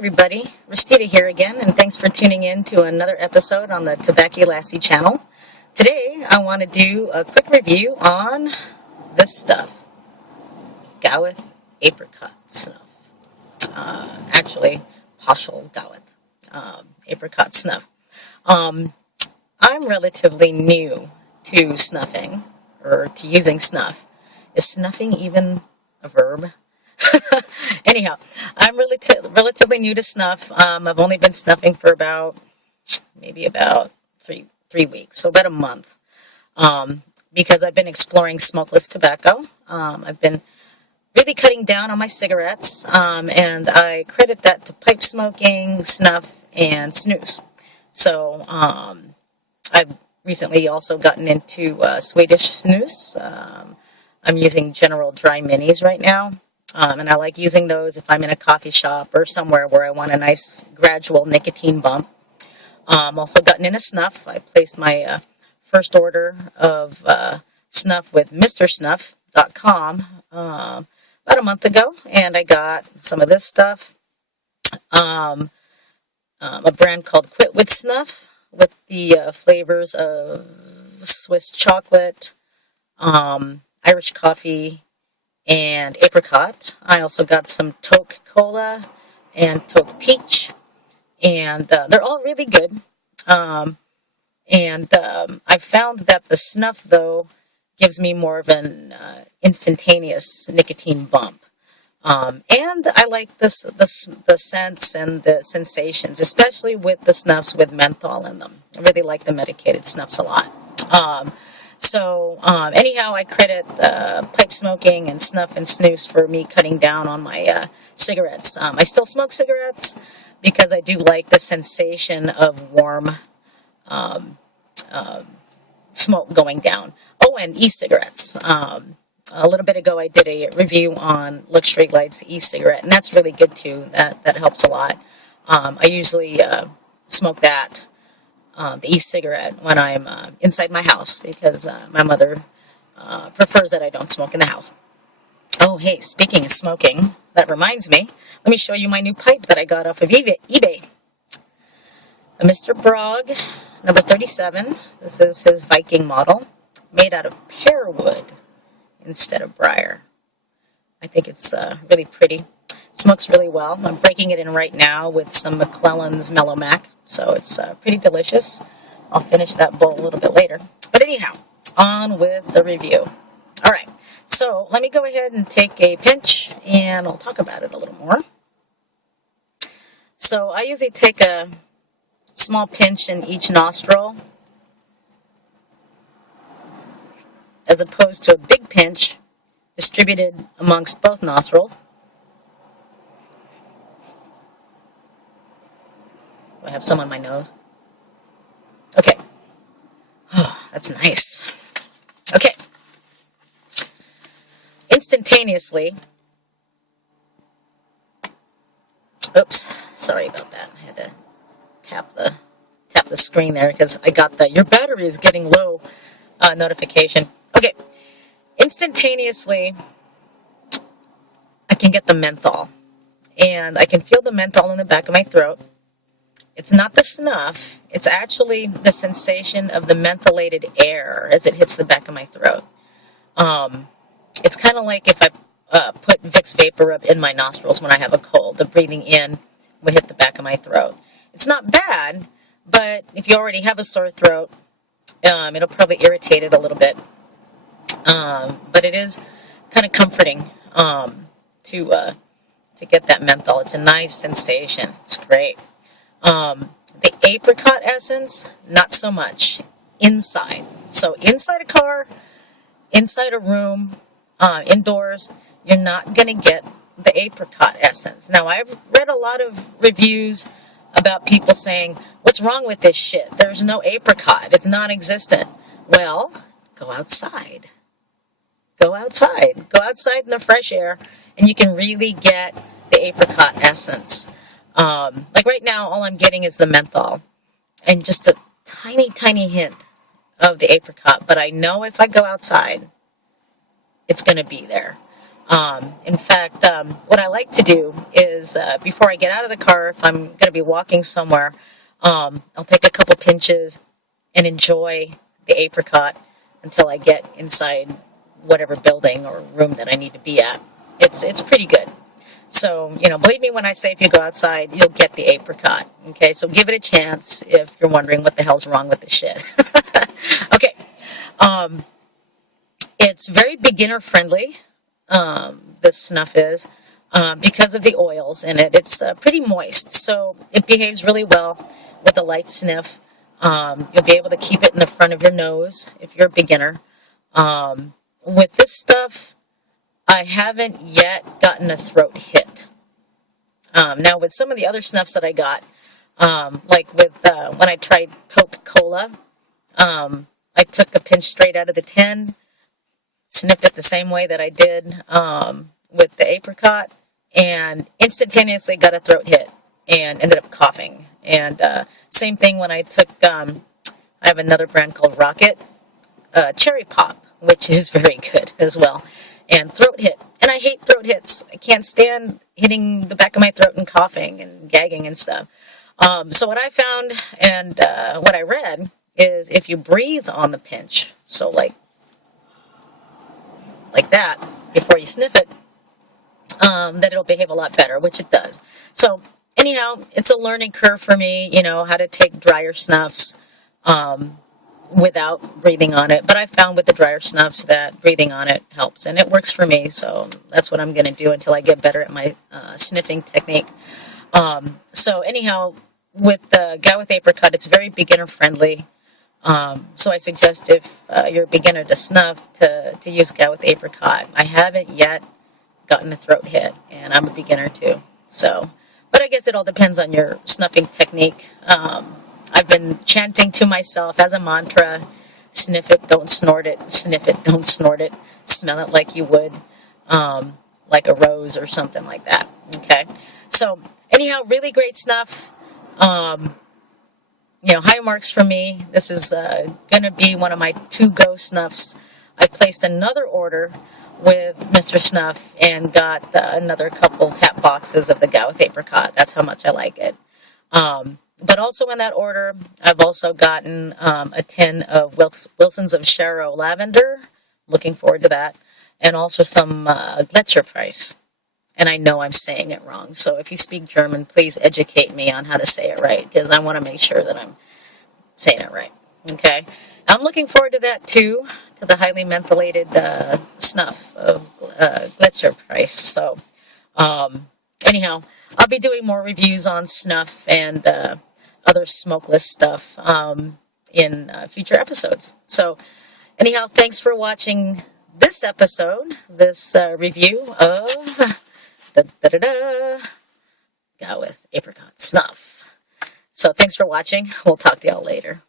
everybody, Restita here again, and thanks for tuning in to another episode on the Tobacco Lassie channel. Today I want to do a quick review on this stuff, Gawith Apricot Snuff. Actually, Poshel Gawith Apricot Snuff. I'm relatively new to snuffing, or to using snuff. Is snuffing even a verb? Anyhow, I'm relatively new to snuff. I've only been snuffing for maybe about three weeks, so about a month, because I've been exploring smokeless tobacco. I've been really cutting down on my cigarettes, and I credit that to pipe smoking, snuff, and snus. So I've recently also gotten into Swedish snus. I'm using General Dry Minis right now. And I like using those if I'm in a coffee shop or somewhere where I want a nice gradual nicotine bump. Also gotten into snuff. I placed my first order of snuff with MrSnuff.com about a month ago, and I got some of this stuff. A brand called Quit With Snuff with the flavors of Swiss chocolate, Irish coffee, and apricot. I also got some Toke Cola and Toke Peach, and they're all really good. I found that the snuff, though, gives me more of an instantaneous nicotine bump. And I like the scents and the sensations, especially with the snuffs with menthol in them. I really like the medicated snuffs a lot. Anyhow, I credit pipe smoking and snuff and snus for me cutting down on my cigarettes. I still smoke cigarettes because I do like the sensation of warm smoke going down. Oh, and e-cigarettes. A little bit ago, I did a review on Luxury Light's e-cigarette, and that's really good too. That helps a lot. I usually smoke that. The e-cigarette when I'm inside my house because my mother prefers that I don't smoke in the house. Oh, hey, speaking of smoking, that reminds me. Let me show you my new pipe that I got off of eBay. A Mr. Brog, number 37. This is his Viking model, made out of pear wood instead of briar. I think it's really pretty. It smokes really well. I'm breaking it in right now with some McClellan's Mellow Mac. So it's pretty delicious. I'll finish that bowl a little bit later. But anyhow, on with the review. All right, so let me go ahead and take a pinch, and I'll talk about it a little more. So I usually take a small pinch in each nostril, as opposed to a big pinch distributed amongst both nostrils. Do I have some on my nose? Okay. Oh, that's nice. Okay. Instantaneously. Oops. Sorry about that. I had to tap the screen there because I got the "your battery is getting low" notification. Okay. Instantaneously, I can get the menthol, and I can feel the menthol in the back of my throat. It's not the snuff, it's actually the sensation of the mentholated air as it hits the back of my throat. It's kind of like if I put Vicks Vapor Rub in my nostrils when I have a cold. The breathing in will hit the back of my throat. It's not bad, but if you already have a sore throat, it'll probably irritate it a little bit. But it is kind of comforting to get that menthol. It's a nice sensation. It's great. The apricot essence, not so much. Inside. So inside a car, inside a room, indoors, you're not going to get the apricot essence. Now, I've read a lot of reviews about people saying, what's wrong with this shit? There's no apricot. It's non-existent. Well, go outside. Go outside. Go outside in the fresh air, and you can really get the apricot essence. Like right now, all I'm getting is the menthol and just a tiny, tiny hint of the apricot. But I know if I go outside, it's going to be there. In fact, what I like to do is before I get out of the car, if I'm going to be walking somewhere, I'll take a couple pinches and enjoy the apricot until I get inside whatever building or room that I need to be at. It's pretty good. So, believe me when I say if you go outside, you'll get the apricot. Okay, so give it a chance if you're wondering what the hell's wrong with the shit. Okay, um, it's very beginner friendly. This snuff is because of the oils in it. It's pretty moist, so it behaves really well with a light sniff. You'll be able to keep it in the front of your nose if you're a beginner. With this stuff, I haven't yet gotten a throat hit. Now, with some of the other snuffs that I got, like with when I tried Coca-Cola, I took a pinch straight out of the tin, sniffed it the same way that I did with the apricot, and instantaneously got a throat hit and ended up coughing. And same thing when I took, I have another brand called Rocket Cherry Pop, which is very good as well. And throat hit. And I hate throat hits. I can't stand hitting the back of my throat and coughing and gagging and stuff. So what I found and what I read is if you breathe on the pinch, so like that, before you sniff it, that it'll behave a lot better, which it does. So anyhow, it's a learning curve for me, how to take drier snuffs without breathing on it. But I found with the drier snuffs that breathing on it helps, and it works for me. So that's what I'm going to do until I get better at my sniffing technique. So anyhow, with the Gawith Apricot, it's very beginner friendly. So I suggest if you're a beginner to snuff to use Gawith Apricot. I haven't yet gotten a throat hit, and I'm a beginner too. So, but I guess it all depends on your snuffing technique. I've been chanting to myself as a mantra: sniff it, don't snort it, sniff it, don't snort it, smell it like you would like a rose or something like that. Okay, so anyhow, really great snuff. High marks for me. This is going to be one of my to-go snuffs. I placed another order with Mr. Snuff and got another couple tap boxes of the Gawith Apricot. That's how much I like it. But also in that order, I've also gotten a tin of Wilson's of Sharo Lavender. Looking forward to that. And also some Gletscherpreis. And I know I'm saying it wrong. So if you speak German, please educate me on how to say it right, because I want to make sure that I'm saying it right. Okay? I'm looking forward to that too, to the highly mentholated snuff of Gletscherpreis. So anyhow, I'll be doing more reviews on snuff and other smokeless stuff in future episodes. So anyhow, thanks for watching this episode, this review of Gawith Apricot Snuff. So thanks for watching. We'll talk to y'all later.